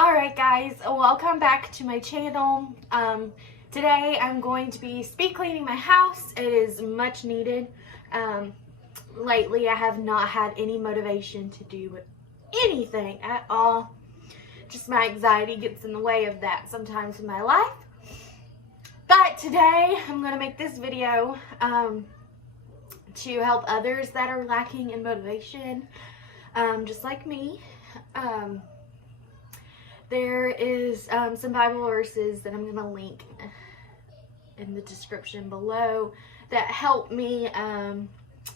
Alright guys, welcome back to my channel. Today I'm going to be speed cleaning my house. It is much needed. Lately I have not had any motivation to do anything at all. Just my anxiety gets in the way of that sometimes in my life. But today I'm going to make this video to help others that are lacking in motivation, just like me. There is some Bible verses that I'm going to link in the description below that help me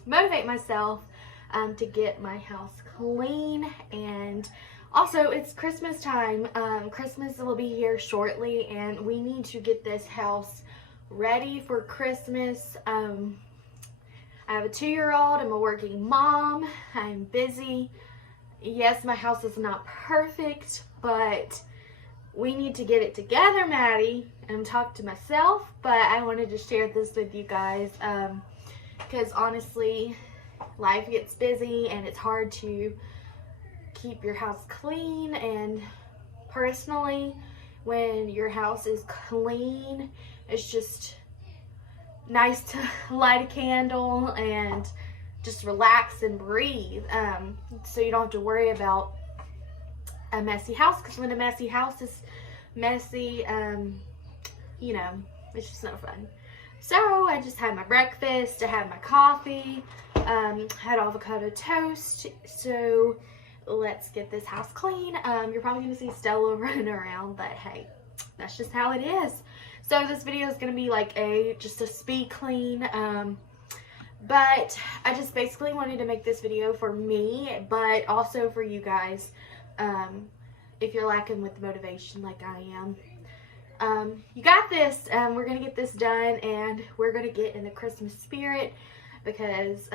motivate myself to get my house clean. And also, it's Christmas time. Christmas will be here shortly, and we need to get this house ready for Christmas. I have a 2-year-old. I'm a working mom. I'm busy. Yes, my house is not perfect, but we need to get it together, Maddie. I'm talking to myself, but I wanted to share this with you guys because honestly, life gets busy and it's hard to keep your house clean. And personally, when your house is clean, it's just nice to light a candle and just relax and breathe, so you don't have to worry about a messy house, because when a messy house is messy, you know, it's just no fun. So I just had my breakfast, I had my coffee, had avocado toast. So let's get this house clean. You're probably gonna see Stella running around, but hey, that's just how it is. So this video is gonna be like just a speed clean. But I just basically wanted to make this video for me, but also for you guys, if you're lacking with motivation like I am. You got this. We're going to get this done, and we're going to get in the Christmas spirit, because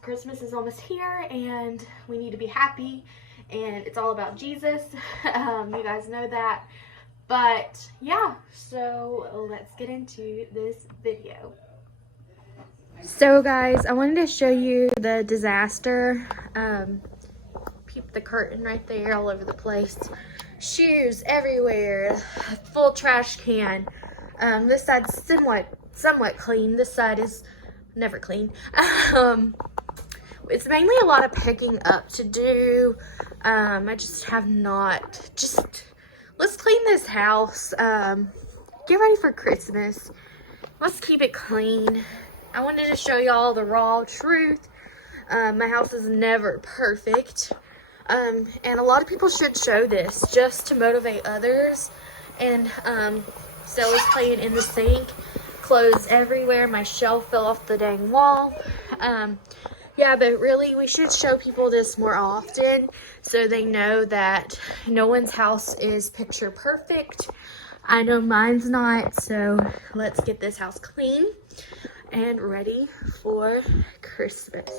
Christmas is almost here, and we need to be happy, and it's all about Jesus. You guys know that. But yeah, so let's get into this video. So guys, I wanted to show you the disaster. Peep the curtain right there, all over the place. Shoes everywhere, full trash can. This side's somewhat clean. This side is never clean. It's mainly a lot of picking up to do. I just have not. Let's clean this house. Get ready for Christmas. Let's keep it clean. I wanted to show y'all the raw truth. My house is never perfect. And a lot of people should show this just to motivate others. And Stella's playing in the sink. Clothes everywhere. My shelf fell off the dang wall. Yeah, but really, we should show people this more often so they know that no one's house is picture perfect. I know mine's not, so let's get this house clean and ready for Christmas.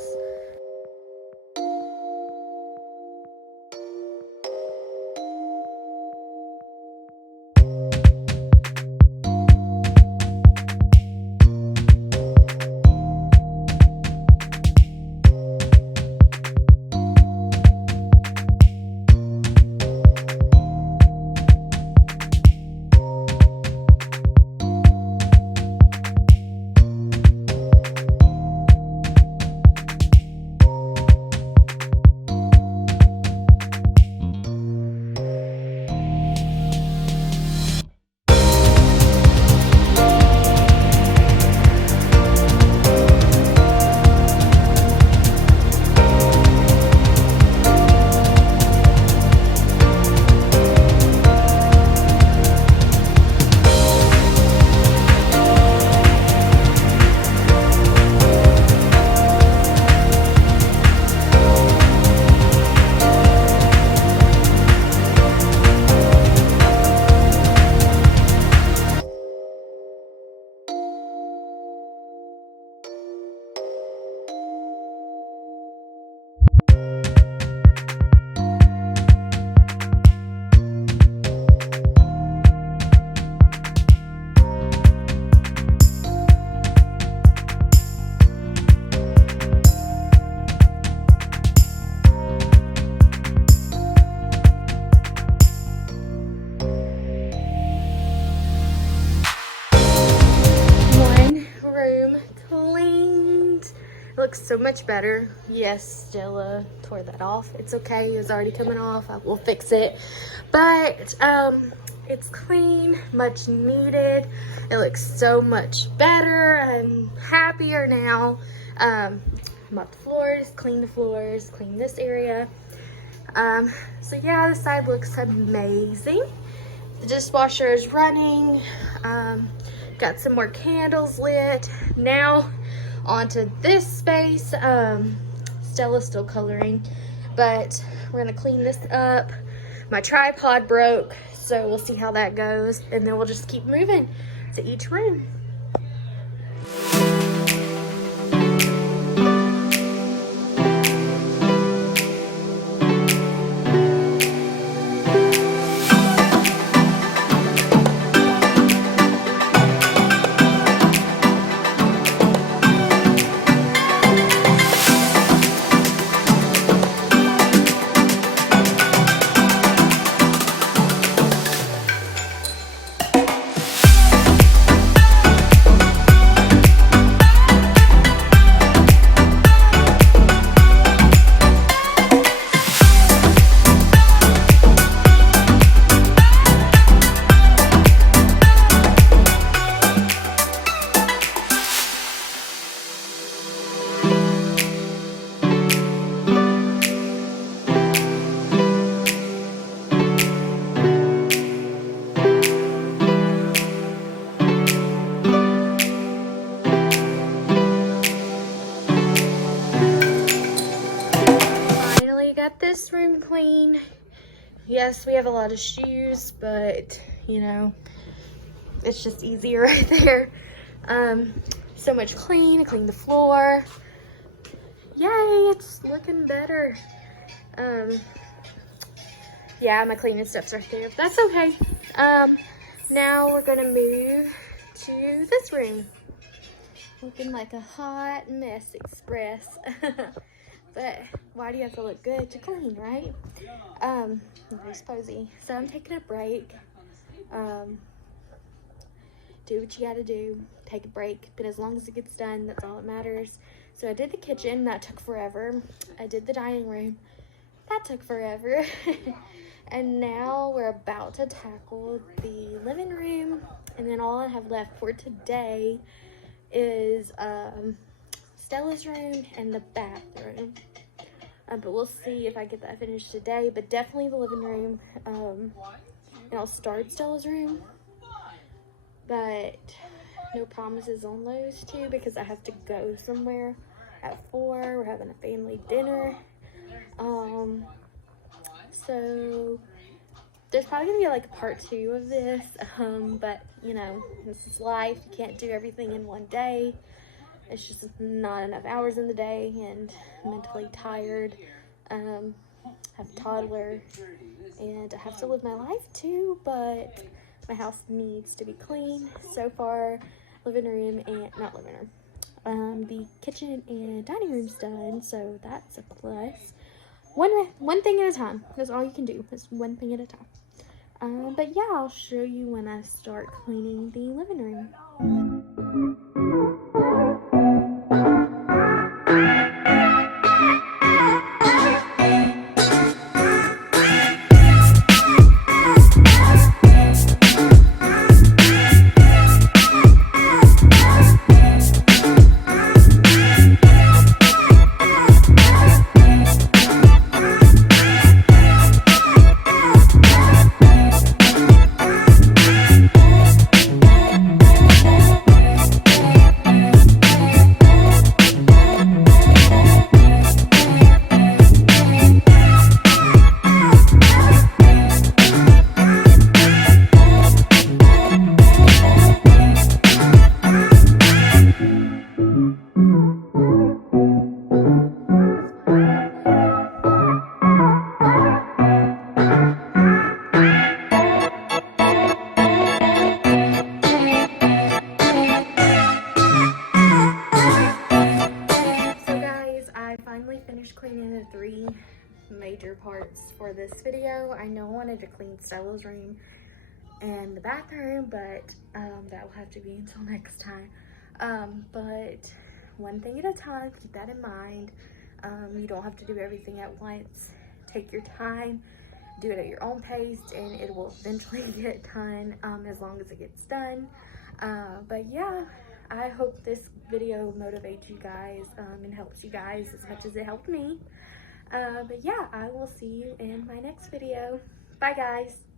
looks so much better. Yes, Stella tore that off. It's okay, it's already coming off. I will fix it. But it's clean, much needed. It looks so much better. I'm happier now. Mop the floors, clean this area. So yeah, the side looks amazing. The dishwasher is running. Got some more candles lit. Now onto this space. Stella's still coloring, but we're gonna clean this up. My tripod broke, so we'll see how that goes, and then we'll just keep moving to each room. Got this room clean. Yes, we have a lot of shoes, but you know, it's just easier right there. So much clean. I cleaned the floor. Yay, it's looking better. Yeah, my cleaning stuff's right there, but that's okay. Now we're gonna move to this room. Looking like a hot mess express. But why do you have to look good to clean, right? Nice posy. So I'm taking a break. Do what you gotta do. Take a break. But as long as it gets done, that's all that matters. So I did the kitchen. That took forever. I did the dining room. That took forever. And now we're about to tackle the living room. And then all I have left for today is Stella's room and the bathroom. But we'll see if I get that finished today. But definitely the living room. And I'll start Stella's room. But no promises on those two because I have to go somewhere at 4. We're having a family dinner. So there's probably gonna be like a part 2 of this. But you know, this is life. You can't do everything in one day. It's just not enough hours in the day, and mentally tired. Have a toddler, and I have to live my life too, but my house needs to be clean. So far, living room and, not living room, the kitchen and dining room's done, so that's a plus. One thing at a time. That's all you can do. It's one thing at a time. But yeah, I'll show you when I start cleaning the living room. Cleaning the 3 major parts for this video. I know I wanted to clean Stella's room and the bathroom, but that will have to be until next time. But one thing at a time. Keep that in mind. You don't have to do everything at once. Take your time, do it at your own pace, and it will eventually get done, as long as it gets done. But yeah, I hope this video motivates you guys and helps you guys as much as it helped me. But yeah, I will see you in my next video. Bye guys.